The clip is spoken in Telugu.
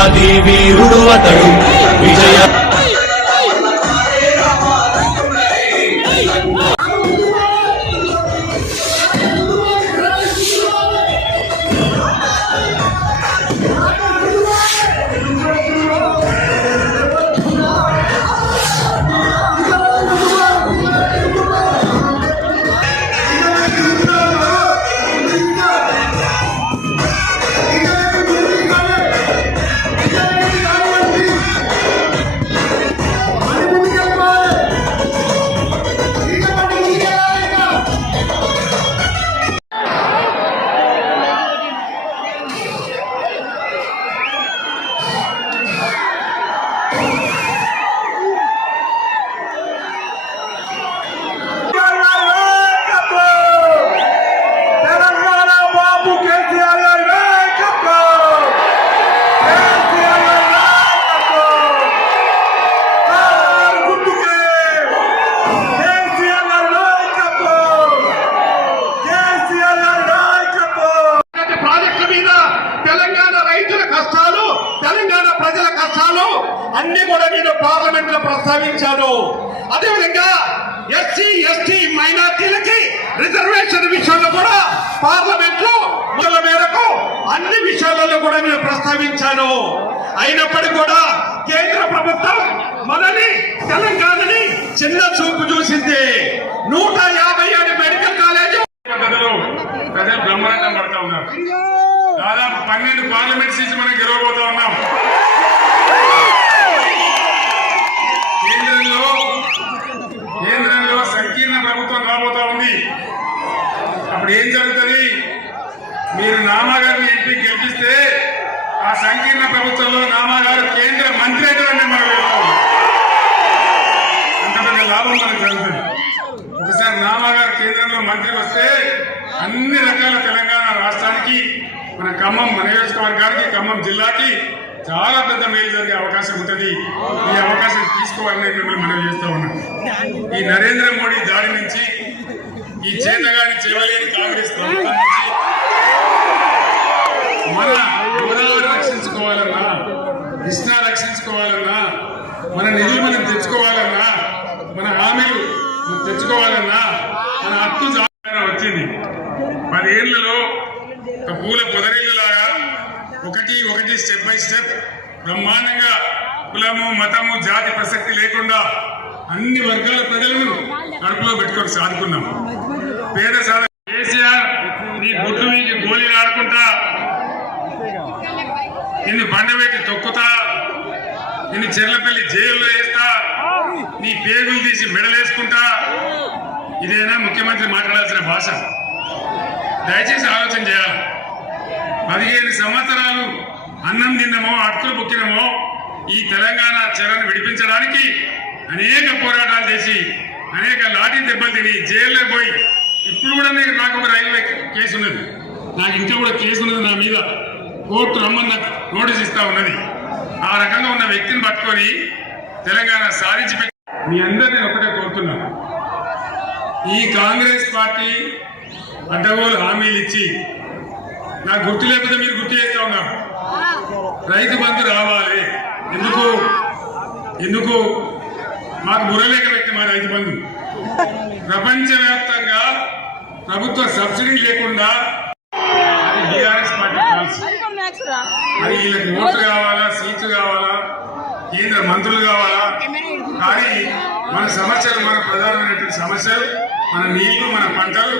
జాతి వీరుడు అతడు విజయ అన్ని కూడా నేను పార్లమెంట్ లో ప్రస్తావించాను. అదేవిధంగా ఎస్సీ ఎస్టీ మైనార్టీలకి రిజర్వేషన్ విషయంలో కూడా పార్లమెంట్ లో మేరకు అన్ని విషయాలలో కూడా నేను ప్రస్తావించాను. అయినప్పటికీ కూడా కేంద్ర ప్రభుత్వం మనని తెలంగాణని చిన్న చూపు చూసింది. 157 మెడికల్ కాలేజ్ ప్రజలు బ్రహ్మాండం పడతా ఉన్నారు. దాదాపు 12 పార్లమెంట్ సీట్లు మనం గెలవబోతా ఉన్నాం. కేంద్రంలో సంకీర్ణ ప్రభుత్వం రాబోతా ఉంది. అప్పుడు ఏం జరుగుతుంది? మీరు నామాగారిని ఎంపీ గెలిపిస్తే ఆ సంకీర్ణ ప్రభుత్వంలో నామాగారు కేంద్ర మంత్రి అవుతారని మనం వెళ్తాం. అంత పెద్ద లాభం మనకు జరుగుతుంది. ఒకసారి నామాగారు కేంద్రంలో మంత్రి వస్తే అన్ని రకాల తెలంగాణ రాష్ట్రానికి, మన ఖమ్మం నియోజకవర్గానికి, ఖమ్మం జిల్లాకి చాలా పెద్ద మేలు జరిగే అవకాశం ఉంటుంది. ఈ అవకాశం తీసుకోవాలని మిమ్మల్ని మనం చేస్తూ ఉన్నాం. ఈ నరేంద్ర మోడీ దాడి నుంచి, ఈ చేతగాని చేయలేని కాంగ్రెస్ ప్రభుత్వం నుంచి మన గోదావరి రక్షించుకోవాలన్నా, కృష్ణా రక్షించుకోవాలన్నా, మన నిధులు మనం తెచ్చుకోవాలన్నా, మన హామీలు తెచ్చుకోవాలన్నా, మన హక్కు వచ్చింది. 10 ఏళ్లలో ఒక పూల పొదరిల్లులాగా ఒకటి స్టెప్ బై స్టెప్ బ్రహ్మాండంగా కులము మతము జాతి ప్రసక్తి లేకుండా అన్ని వర్గాల ప్రజలను కడుపులో పెట్టుకొని సాదుకున్నాం. పేద సాధ కేసీఆర్ నీ గుడ్డు వీకి గోళీలు ఆడుకుంటా, నిన్ను బండబెట్టి తొక్కుతా, నిన్ను చెర్లపల్లి జైల్లో వేస్తా, నీ పేగులు తీసి మెడలేసుకుంటా. ఇదేనా ముఖ్యమంత్రి మాట్లాడాల్సిన భాష? దయచేసి ఆలోచన చేయాలి. 15 సంవత్సరాలు అన్నం తిన్నమో అటుకులు బుక్కినమో ఈ తెలంగాణ చెరను విడిపించడానికి అనేక పోరాటాలు చేసి, అనేక లాఠీ దెబ్బలు తిని జైల్లో పోయి, ఇప్పుడు కూడా నాకు ఒక రైల్వే కేసు ఉన్నది, నాకు ఇంకా కూడా కేసు ఉన్నది నా మీద. కోర్టు రమ్మన్న నోటీస్ ఇస్తా ఉన్నది. ఆ రకంగా ఉన్న వ్యక్తిని పట్టుకొని తెలంగాణ సాధించి పెట్టి మీ అందరు నేను ఒకటే కోరుతున్నాను. ఈ కాంగ్రెస్ పార్టీ అడ్డగోలు హామీలు ఇచ్చి, నాకు గుర్తు లేకపోతే మీరు గుర్తు చేస్తా ఉన్నారు. రైతు బంధు రావాలి. ఎందుకు మాకు బుర్రలేక పెట్టి మా రైతు బంధు ప్రపంచవ్యాప్తంగా ప్రభుత్వ సబ్సిడీ లేకుండా అది బీఆర్ఎస్ పార్టీ పాలసీ. అది వీళ్ళకి ఓట్లు కావాలా, సీట్లు కావాలా, కేంద్ర మంత్రులు కావాలా? కానీ మన సమస్యలు, మన ప్రధానమైనటువంటి సమస్యలు, మన నీళ్లు, మన పంటలు,